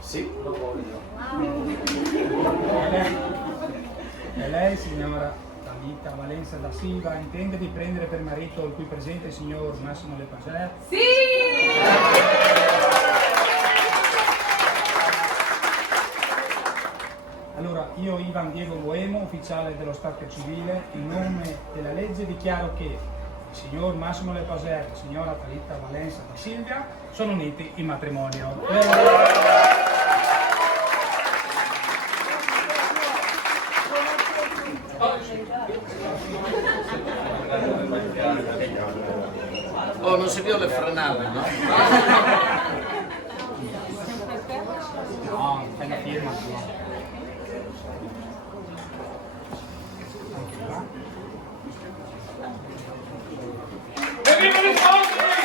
Sì, lo voglio. E lei, signora Talita Valenza da Silva, intende di prendere per marito il qui presente il signor Massimo Lepagè? Sì! Allora, io, Ivan Diego Boemo, ufficiale dello Stato civile, in nome della legge dichiaro che il signor Massimo Lepagè e la signora Talita Valenza da Silvia sono uniti in matrimonio. Oh, non si vio le frenate, no? No, fai la firma. Evviva gli sponsori!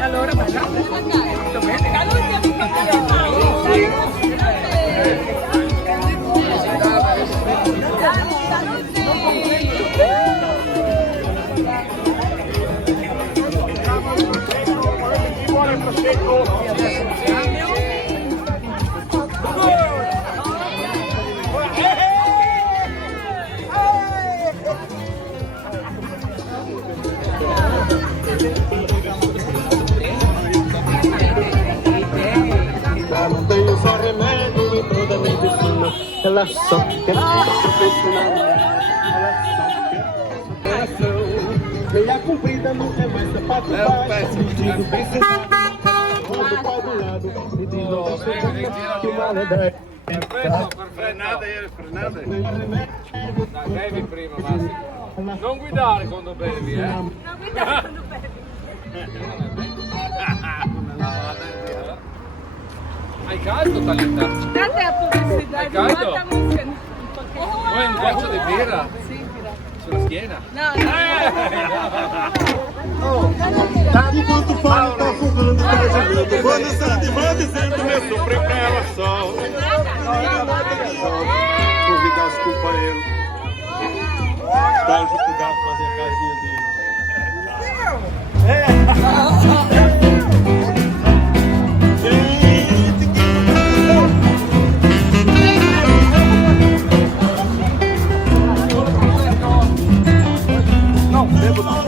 Allora, Não tenho só remédio em toda a medicina. Ela só quer profissional. Ela só quer coração. Meia comprida nunca é mais sapato baixo. Digo bem sentado, rodo pau do lado. E diz logo que o mal é dez. Frenate. Dai, bevi prima, Massimo. Non guidare quando bevi, eh? non guidare quando bevi. Hai caldo, Talita? Date a pubblicità, Hai caldo? Vuoi un goccio di birra? Sì, Sulla schiena? no. Sabe quanto fala tá fugando casamento. Quando sai de moda sempre me sofrer pra ela só. Convidar os companheiros pra ajudar a fazer a casinha dele. Não, bebo não.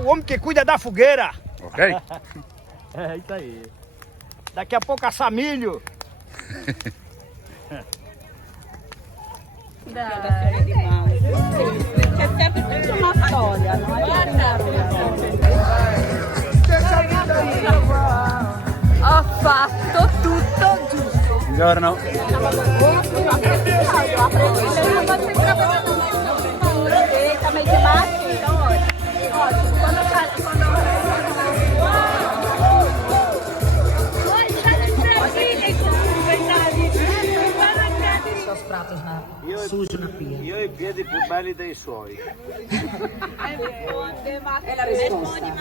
o homem que cuida da fogueira. Ok? É isso aí. Daqui a pouco assar milho. C'è sempre tutta una storia, no? Ho fatto tutto giusto. Buongiorno. Os pratos sujos na pia. Io ho i piedi più belli dei suoi. È la risposta.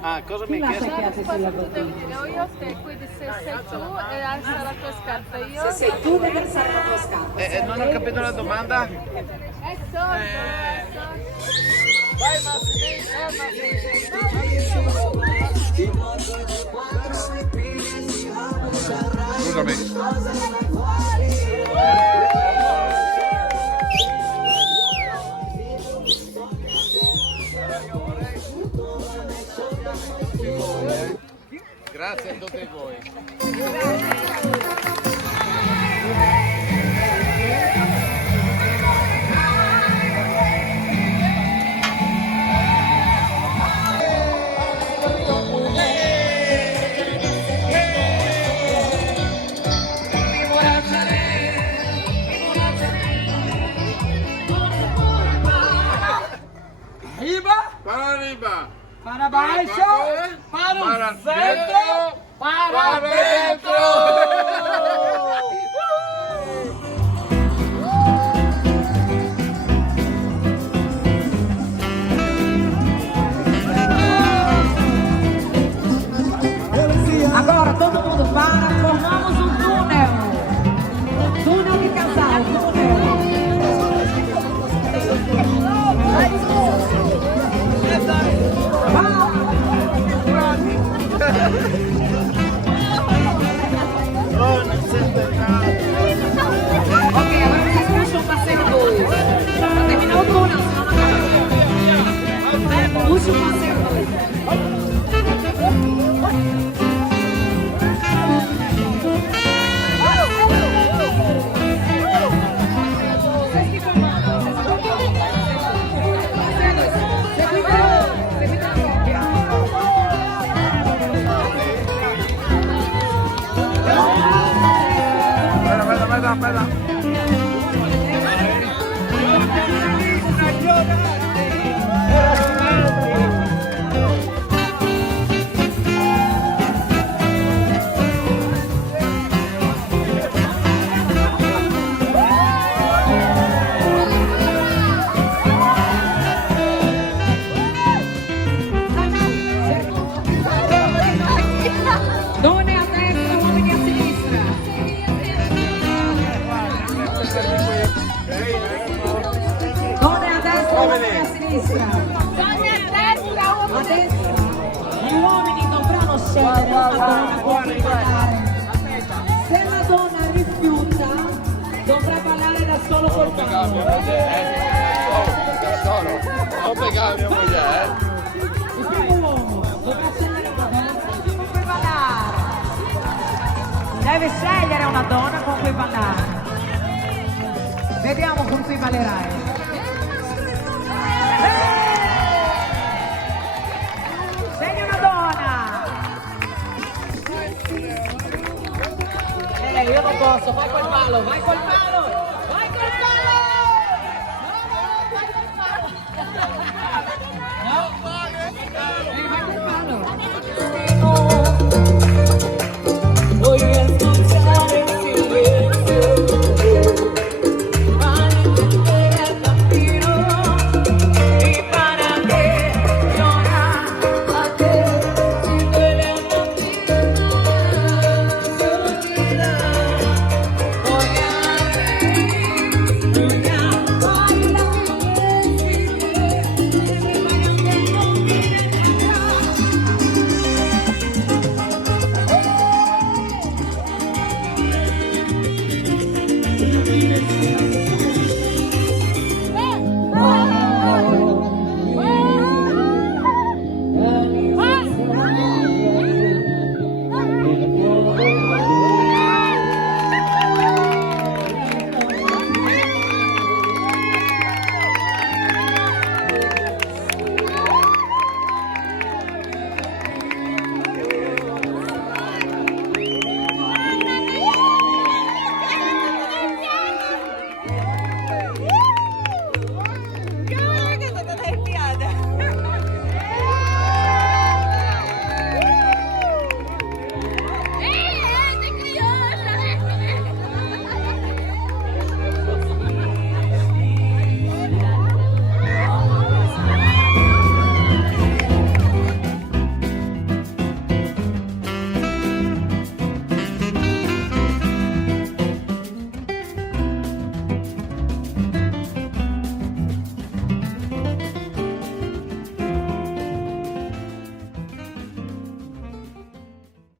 Ah, cosa Chi mi hai lascia i chiesto? piatti sulla tua pia? Io te, quindi se sei tu e alza la tua scarpa io. Se sei tu devi alzare la tua scarpa. Non ho capito la domanda. È sordo, è sordo. Scusami. Grazie a tutti voi. Para arriba. Para baixo, para Para o centro, para dentro. Agora todo mundo para, formamos um túnel. Túnel de casal, túnel. Ok, agora vocês puxam o parceiro 2. Pra terminar o túnel, senão não acaba. Puxa o parceiro 2. Aspetta. Donne a destra, uomini a sinistra. Donne a destra, uomini a sinistra. A destra. Gli uomini dovranno scegliere una donna con cui ballare. Se la donna rifiuta, dovrà ballare da solo col palo. Non pegare mia moglie, Il primo uomo dovrà scegliere una donna con cui ballare. Deve scegliere una donna con cui ballare. Vediamo con cui ballerai. Scegli una donna. Io non posso, vai col palo, vai col palo.